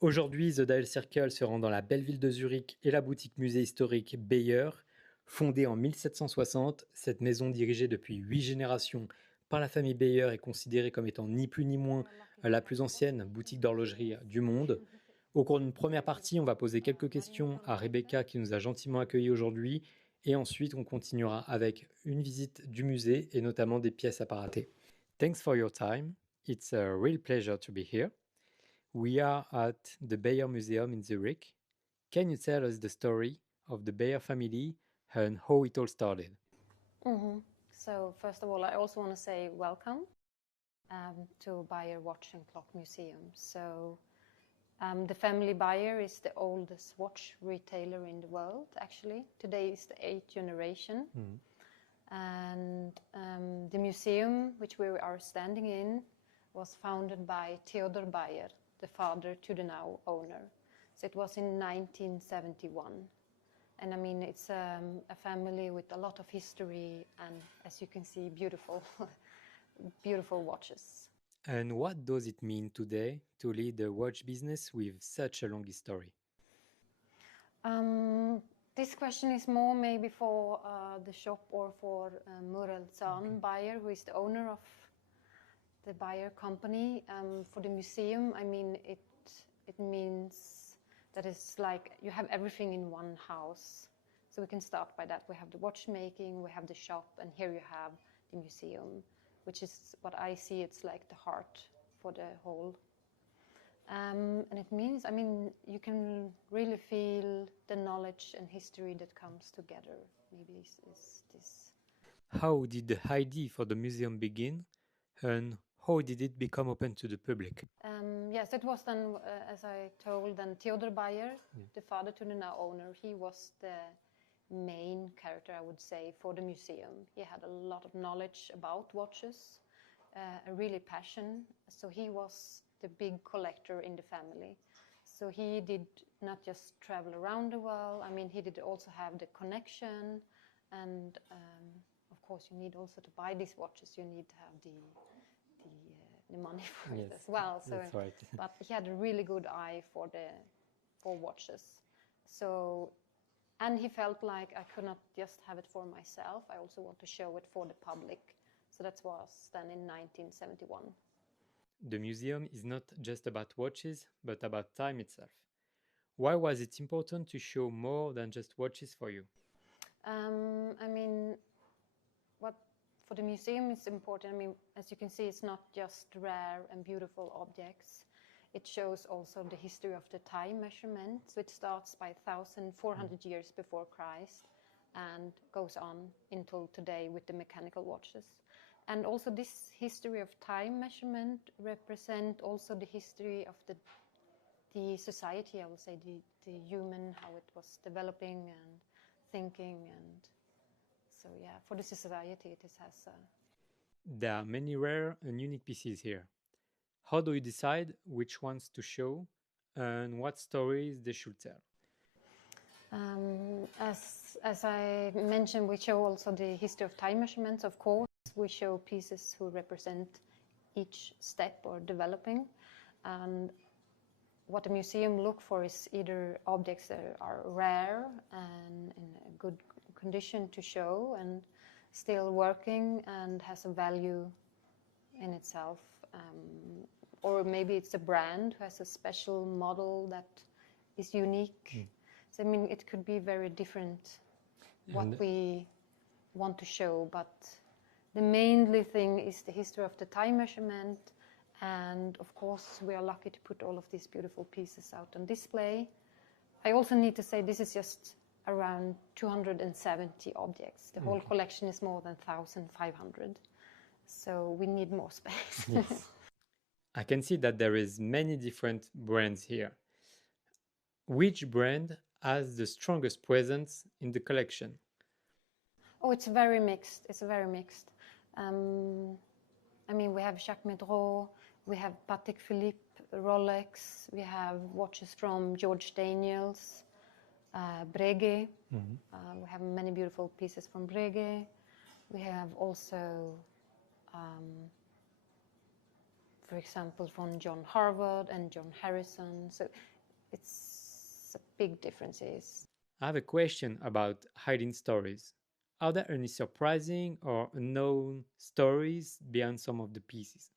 Aujourd'hui, The Dial Circle se rend dans la belle ville de Zurich et la boutique musée historique Beyer. Fondée en 1760, cette maison dirigée depuis 8 générations par la famille Beyer est considérée comme étant ni plus ni moins la plus ancienne boutique d'horlogerie du monde. Au cours d'une première partie, on va poser quelques questions à Rebecca qui nous a gentiment accueillis aujourd'hui et ensuite on continuera avec une visite du musée et notamment des pièces à pas rater. Thanks for your time. It's a real pleasure to be here. We are at the Beyer Museum in Zurich. Can you tell us the story of the Beyer family and how it all started? So first of all, I also want to say welcome to Beyer Watch and Clock Museum. So the family Beyer is the oldest watch retailer in the world, actually. Today is the 8th generation. And the museum, which we are standing in, was founded by Theodor Beyer, the father to the now owner. So it was in 1971. And I mean, it's a family with a lot of history and, as you can see, beautiful, beautiful watches. And what does it mean today to lead a watch business with such a long history? This question is more maybe for the shop or for Muriel Zahn-Beyer, who is the owner of the Beyer company. For the museum, I mean, it means that it's like you have everything in one house. So we can start by that. We have the watchmaking, we have the shop, and here you have the museum, which is what I see, it's like the heart for the whole. And it means, I mean, you can really feel the knowledge and history that comes together. Maybe is this. How did the idea for the museum begin and how did it become open to the public? Yes, it was then, as I told, then Theodor Beyer, the father to the now owner. He was the main character, I would say, for the museum. He had a lot of knowledge about watches, a really passion. So he was the big collector in the family. So he did not just travel around the world. I mean, he did also have the connection. And of course, you need also to buy these watches. You need to have the money for it as well. So, that's right. But he had a really good eye for watches. So, and he felt like I could not just have it for myself. I also want to show it for the public. So that was then in 1971. The museum is not just about watches, but about time itself. Why was it important to show more than just watches for you? I mean, what for the museum is important. I mean, as you can see, it's not just rare and beautiful objects. It shows also the history of the time measurement. So it starts by 1,400 years before Christ and goes on until today with the mechanical watches. And also this history of time measurement represent also the history of the society, I would say, the human, how it was developing and thinking. And so, yeah, for the society, it has a... There are many rare and unique pieces here. How do you decide which ones to show and what stories they should tell? As I mentioned, we show also the history of time measurements, of course. We show pieces who represent each step or developing. And what the museum look for is either objects that are rare and in a good condition to show and still working and has a value in itself. Or maybe it's a brand who has a special model that is unique. So, I mean, it could be very different what we want to show, but the mainly thing is the history of the time measurement. And of course, we are lucky to put all of these beautiful pieces out on display. I also need to say this is just around 270 objects. The whole collection is more than 1,500. So we need more space. Yes. I can see that there is many different brands here. Which brand has the strongest presence in the collection? Oh, it's very mixed. It's very mixed. I mean, we have Jaquet Droz, we have Patek Philippe, Rolex, we have watches from George Daniels, Breguet. We have many beautiful pieces from Breguet. We have also for example, from John Harvard and John Harrison. So it's a big differences. I have a question about hiding stories. Are there any surprising or unknown stories behind some of the pieces?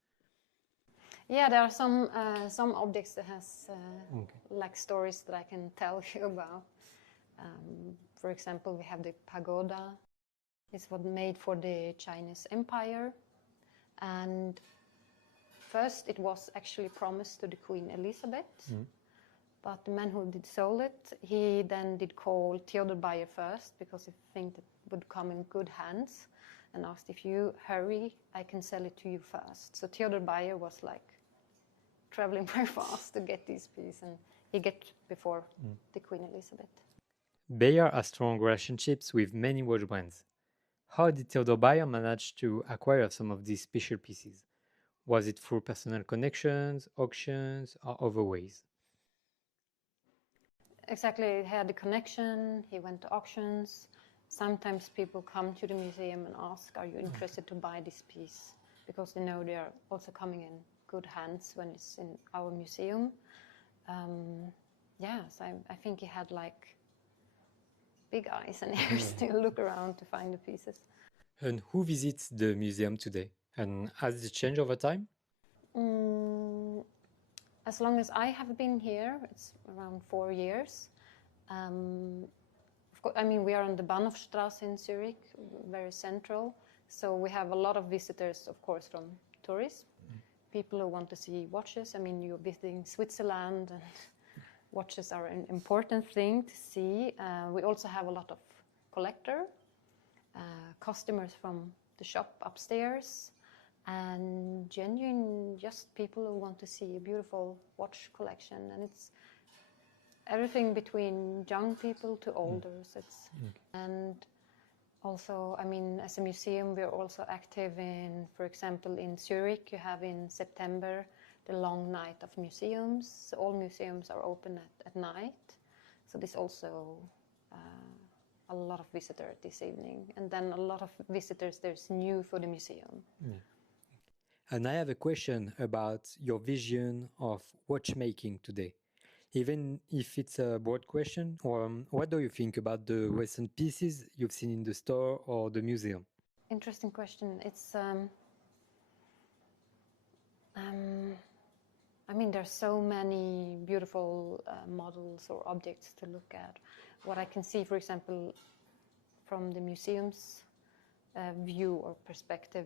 Yeah, there are some objects that has like stories that I can tell you about. For example, we have the pagoda. It was made for the Chinese Empire, and first it was actually promised to the Queen Elizabeth, but the man who did sold it, he then did call Theodor Beyer first because he think it would come in good hands, and asked, if you hurry, I can sell it to you first. So Theodor Beyer was like traveling very fast to get these pieces, and he get before the Queen Elizabeth. Beyer has strong relationships with many watch brands. How did Theodor Beyer manage to acquire some of these special pieces? Was it through personal connections, auctions, or other ways? Exactly, he had the connection, he went to auctions. Sometimes people come to the museum and ask, are you interested to buy this piece? Because they know they are also coming in good hands when it's in our museum. So I think he had like big eyes and ears to look around to find the pieces. And who visits the museum today? And has it changed over time? As long as I have been here, it's around 4 years. Of course, I mean, we are on the Bahnhofstrasse in Zurich, very central. So we have a lot of visitors, of course, from tourists, people who want to see watches. I mean, you're visiting Switzerland, and watches are an important thing to see. We also have a lot of collector, customers from the shop upstairs, and genuine just people who want to see a beautiful watch collection. And it's everything between young people to olders. And also, I mean, as a museum, we're also active in, for example, in Zurich, you have in September the long night of museums. So all museums are open at night. So this also a lot of visitors this evening. And then a lot of visitors there's new for the museum. And I have a question about your vision of watchmaking today. Even if it's a broad question, what do you think about the recent pieces you've seen in the store or the museum? Interesting question. It's I mean, there's so many beautiful models or objects to look at. What I can see, for example, from the museum's view or perspective,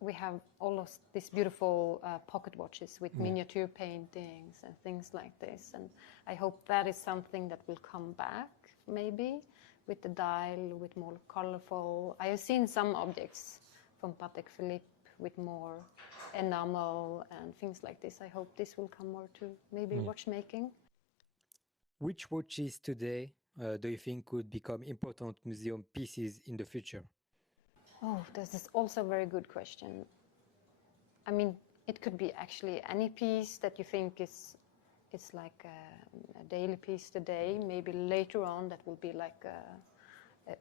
we have all of these beautiful pocket watches with miniature paintings and things like this. And I hope that is something that will come back, maybe, with the dial, with more colorful. I have seen some objects from Patek Philippe with more enamel and things like this. I hope this will come more to maybe watchmaking. Which watches today do you think could become important museum pieces in the future? Oh, this is also a very good question. I mean, it could be actually any piece that you think is like a daily piece today. Maybe later on that will be like a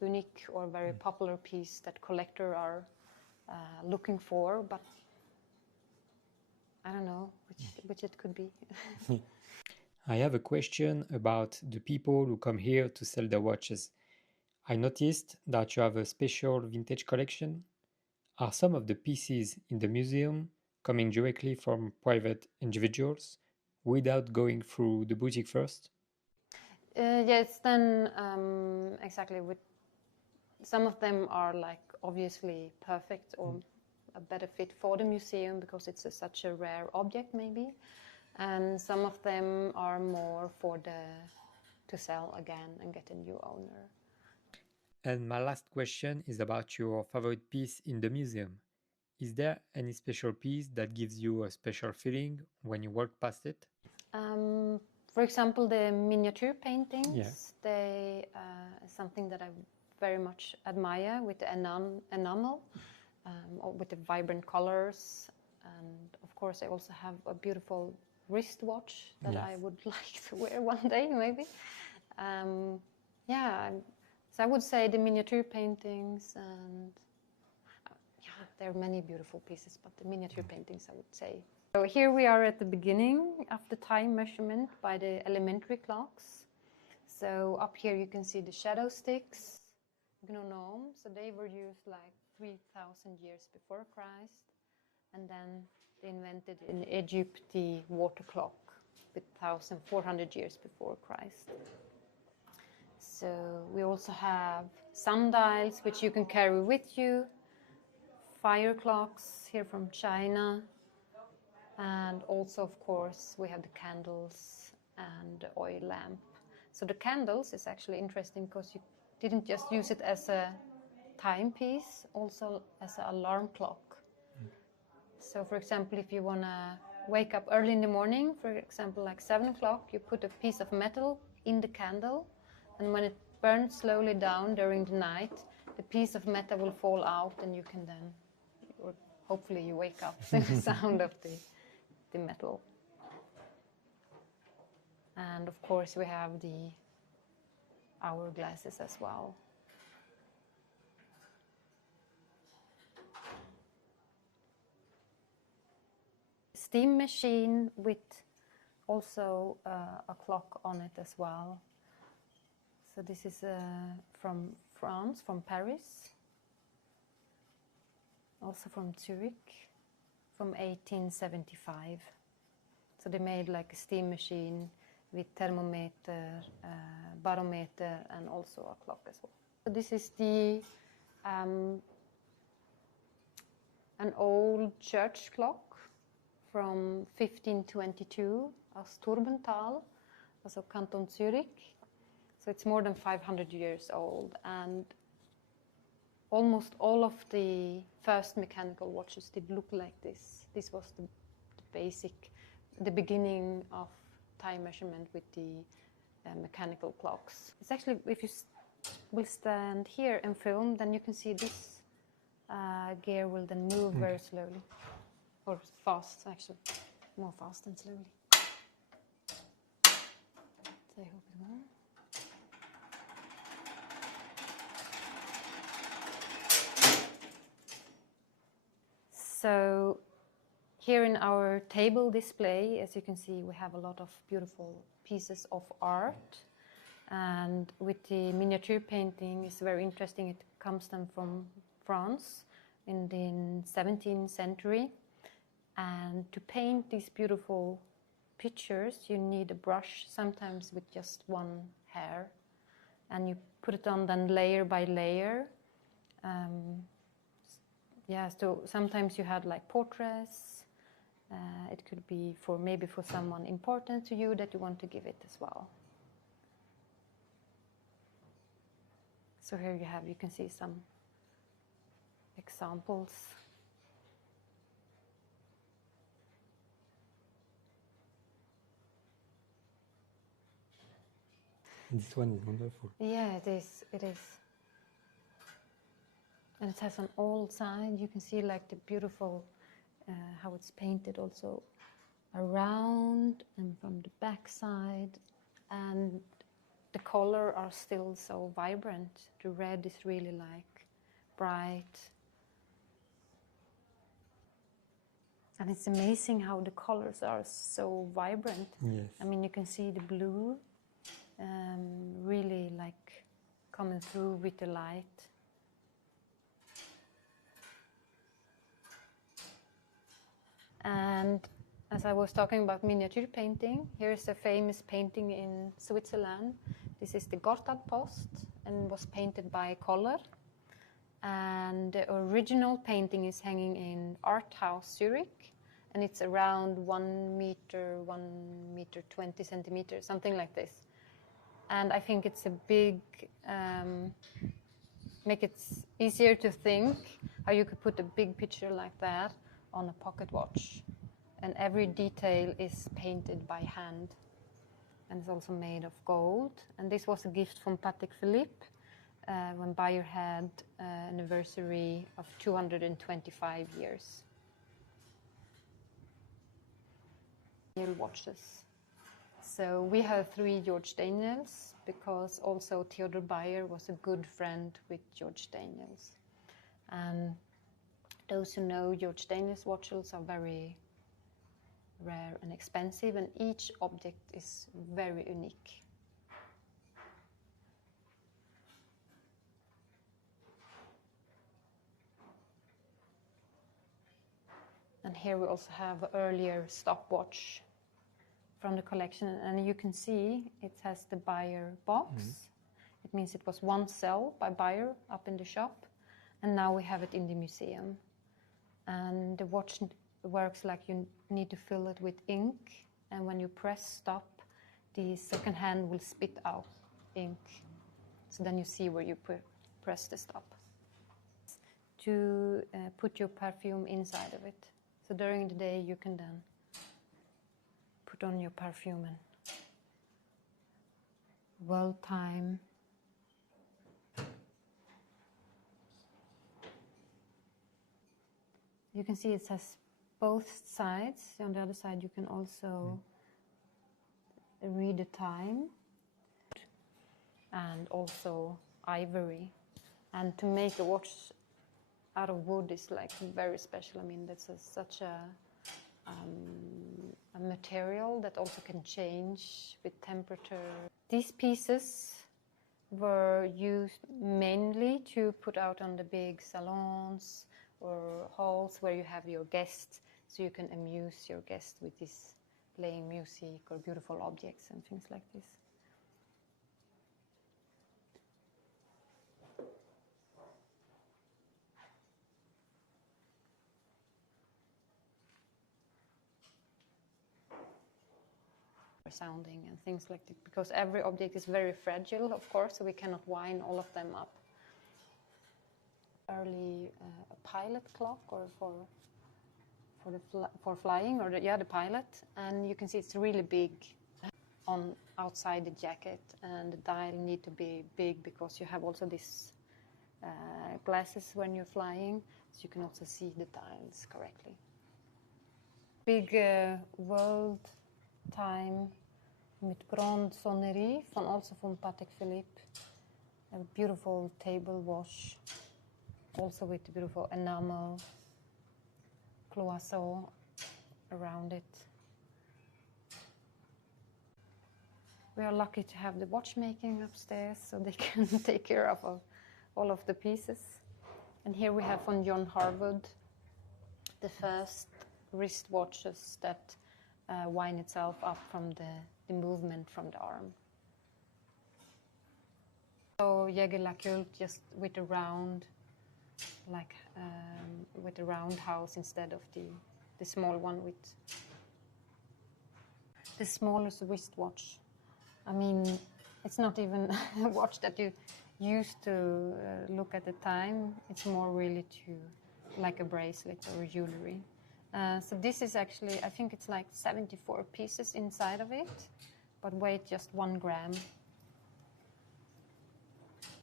unique or very popular piece that collectors are looking for. But I don't know which it could be. I have a question about the people who come here to sell their watches. I noticed that you have a special vintage collection. Are some of the pieces in the museum coming directly from private individuals without going through the boutique first? Yes, then exactly. With some of them are like obviously perfect or a better fit for the museum because it's such a rare object, maybe, and some of them are more for to sell again and get a new owner. And my last question is about your favorite piece in the museum. Is there any special piece that gives you a special feeling when you walk past it? For example, the miniature paintings, they something that I very much admire with the enamel, with the vibrant colors. And of course, I also have a beautiful wristwatch that I would like to wear one day, maybe. So I would say the miniature paintings and there are many beautiful pieces, but the miniature paintings, I would say. So here we are at the beginning of the time measurement by the elementary clocks. So up here you can see the shadow sticks, gnome. So they were used like 3,000 years before Christ. And then they invented in Egypt the water clock with 1,400 years before Christ. So we also have sundials, which you can carry with you, fire clocks here from China, and also, of course, we have the candles and the oil lamp. So the candles is actually interesting because you didn't just use it as a timepiece, also as an alarm clock. So, for example, if you want to wake up early in the morning, for example, like 7 o'clock, you put a piece of metal in the candle, and when it burns slowly down during the night, the piece of metal will fall out, and you can then, or hopefully you wake up to the sound of the metal. And of course we have the hourglasses as well. Steam machine with also a clock on it as well. So this is from France, from Paris, also from Zurich, from 1875. So they made like a steam machine with thermometer, barometer, and also a clock as well. So this is the an old church clock from 1522 as Turbental, also Canton Zurich. So it's more than 500 years old, and almost all of the first mechanical watches did look like this. This was the basic, the beginning of time measurement with the mechanical clocks. It's actually, if you will stand here and film, then you can see this gear will then move very slowly, or fast actually, more fast and slowly. So I hope it will. So here in our table display, as you can see, we have a lot of beautiful pieces of art. And with the miniature painting, it's very interesting. It comes then from France in the 17th century. And to paint these beautiful pictures, you need a brush, sometimes with just one hair. And you put it on then layer by layer. Yeah, so sometimes you had like portraits. It could be for maybe for someone important to you that you want to give it as well. So here you can see some examples. This one is wonderful. Yeah, it is. It is. And it has on all sides. You can see like the beautiful, how it's painted also around and from the back side. And the color are still so vibrant. The red is really like bright. And it's amazing how the colors are so vibrant. Yes. I mean, you can see the blue really like coming through with the light. And as I was talking about miniature painting, here's a famous painting in Switzerland. This is the Gotthardpost and was painted by Koller. And the original painting is hanging in Art House Zurich, and it's around 1 meter, 20 centimeters, something like this. And I think it's a big, make it easier to think how you could put a big picture like that on a pocket watch. And every detail is painted by hand. And it's also made of gold. And this was a gift from Patek Philippe when Beyer had an anniversary of 225 years. Watches. So we have 3 George Daniels because also Theodor Beyer was a good friend with George Daniels. And Those who know George Daniels watches are very rare and expensive, and each object is very unique. And here we also have an earlier stopwatch from the collection, and you can see it has the Beyer box. It means it was one sell by Beyer up in the shop, and now we have it in the museum. And the watch works like you need to fill it with ink, and when you press stop, the second hand will spit out ink. So then you see where you press the stop. To put your perfume inside of it. So during the day you can then put on your perfume and well time. You can see it has both sides. On the other side you can also read the time, and also ivory. And to make a watch out of wood is like very special. I mean, that's such a material that also can change with temperature. These pieces were used mainly to put out on the big salons or halls where you have your guests, so you can amuse your guests with this, playing music or beautiful objects and things like this. Sounding and things like that, because every object is very fragile, of course, so we cannot wind all of them up. Early a pilot clock, or for flying, or the pilot, and you can see it's really big on outside the jacket, and the dial need to be big because you have also this glasses when you're flying, so you can also see the dials correctly. Big world time with bronze sonnerie also from Patek Philippe. A beautiful table wash, also with beautiful enamel cloisons around it. We are lucky to have the watchmaking upstairs, so they can take care of all of the pieces. And here we have from John Harwood the first wristwatches that wind itself up from the movement from the arm. So Jaeger-LeCoultre just with a round, like with a round house instead of the small one with the smallest wristwatch. I mean, it's not even a watch that you use to look at the time. It's more really like a bracelet or jewelry. So this is actually, I think it's like 74 pieces inside of it, but weight just 1 gram.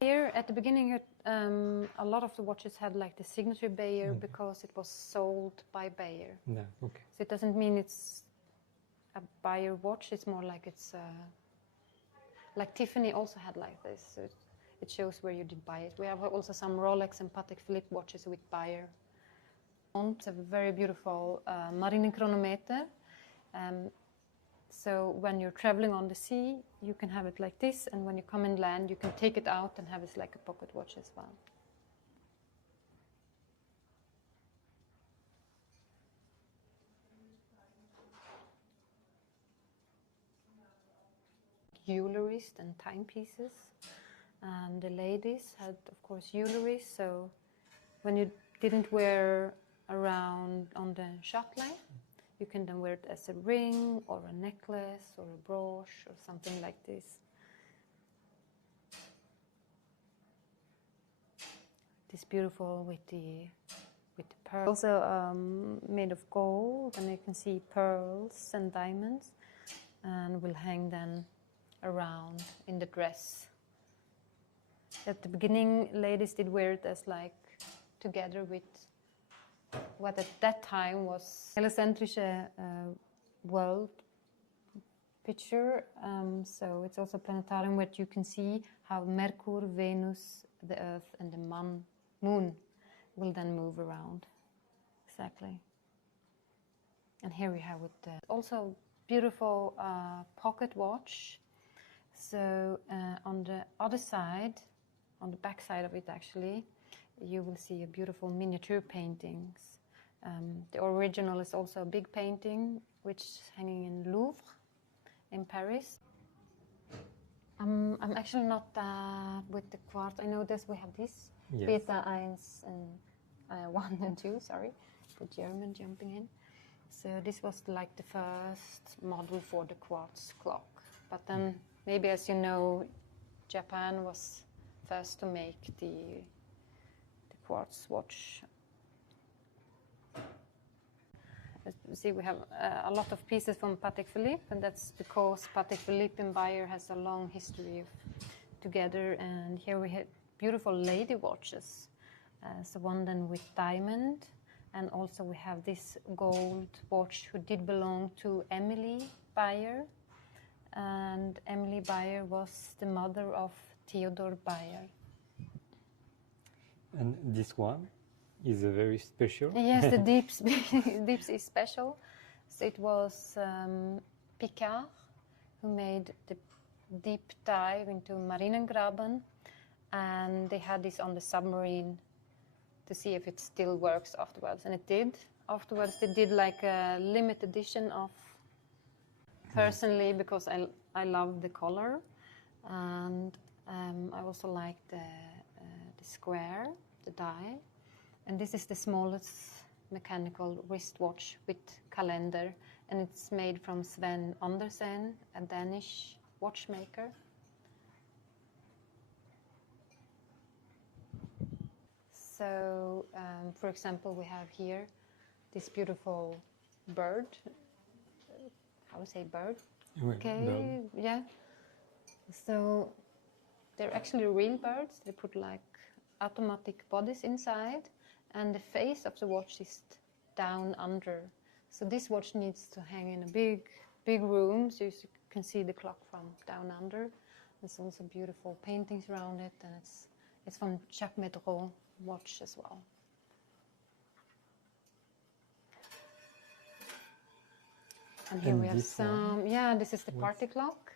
Here at the beginning, a lot of the watches had like the signature Beyer because it was sold by Beyer. Yeah, okay. So it doesn't mean it's a Beyer watch, it's more like it's, like Tiffany also had like this. So it shows where you did buy it. We have also some Rolex and Patek Philippe watches with Beyer. It's a very beautiful marine chronometer. So when you're traveling on the sea, you can have it like this, and when you come and land, you can take it out and have it like a pocket watch as well. Jewelries and timepieces. And the ladies had, of course, jewelry. So when you didn't wear around on the shot line, you can then wear it as a ring or a necklace or a brooch or something like this. This beautiful with the pearls. Also made of gold, and you can see pearls and diamonds, and will hang then around in the dress. At the beginning, ladies did wear it as like together with what at that time was heliocentrische world picture. So it's also planetarium where you can see how Mercury, Venus, the Earth, and the moon will then move around. Exactly. And here we have with also beautiful pocket watch. So on the other side, on the back side of it actually, you will see a beautiful miniature paintings. The original is also a big painting, which is hanging in Louvre in Paris. I'm actually not with the quartz. I know this. We have this Beta 1 and 1 and 2. Sorry, the German jumping in. So this was like the first model for the quartz clock. But then maybe, as you know, Japan was first to make the quartz watch. As you see, we have a lot of pieces from Patek Philippe, and that's because Patek Philippe and Beyer has a long history of together. And here we have beautiful lady watches. So one then with diamond, and also we have this gold watch who did belong to Emily Beyer. And Emily Beyer was the mother of Theodor Beyer. And this one is a very special. Yes, the Deeps is special. So it was Picard who made the deep dive into Mariengraben, and they had this on the submarine to see if it still works afterwards, and it did. Afterwards, they did like a limited edition of, personally, because I love the color, and I also like the square, the die. And this is the smallest mechanical wristwatch with calendar, and it's made from Svend Andersen, a Danish watchmaker. So, for example, we have here this beautiful bird. How to say bird? Okay, bird. Yeah. So they're actually real birds. They put like automatic bodies inside, and the face of the watch is down under. So this watch needs to hang in a big room, so you can see the clock from down under. There's also beautiful paintings around it, and it's from Jaquet Droz watch as well. And here we have some, this is the party clock.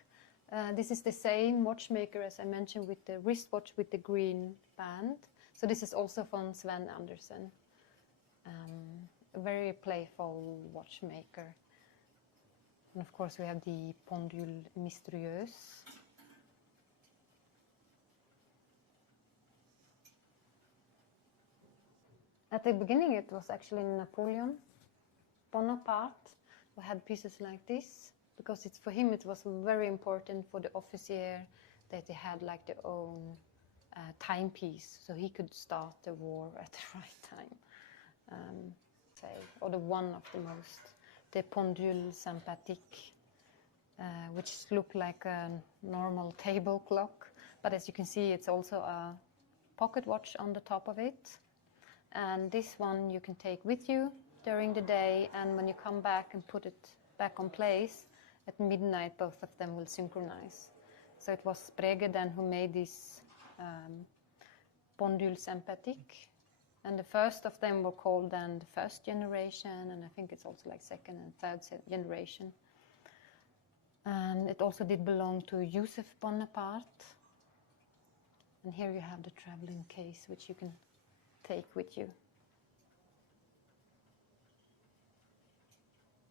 This is the same watchmaker as I mentioned with the wristwatch with the green band. So this is also from Svend Andersen. A very playful watchmaker. And of course we have the pendule mystérieuse. At the beginning it was actually Napoleon Bonaparte who had pieces like this, because for him it was very important for the officier that they had like their own timepiece, so he could start the war at the right time. Or the one of the most, the pendule sympathique, which look like a normal table clock, but as you can see it's also a pocket watch on the top of it. And this one you can take with you during the day, and when you come back and put it back on place, at midnight both of them will synchronize. So it was Breguet then who made this pendule sympathique, and the first of them were called then the first generation, and I think it's also like second and third generation. And it also did belong to Joseph Bonaparte. And here you have the traveling case, which you can take with you.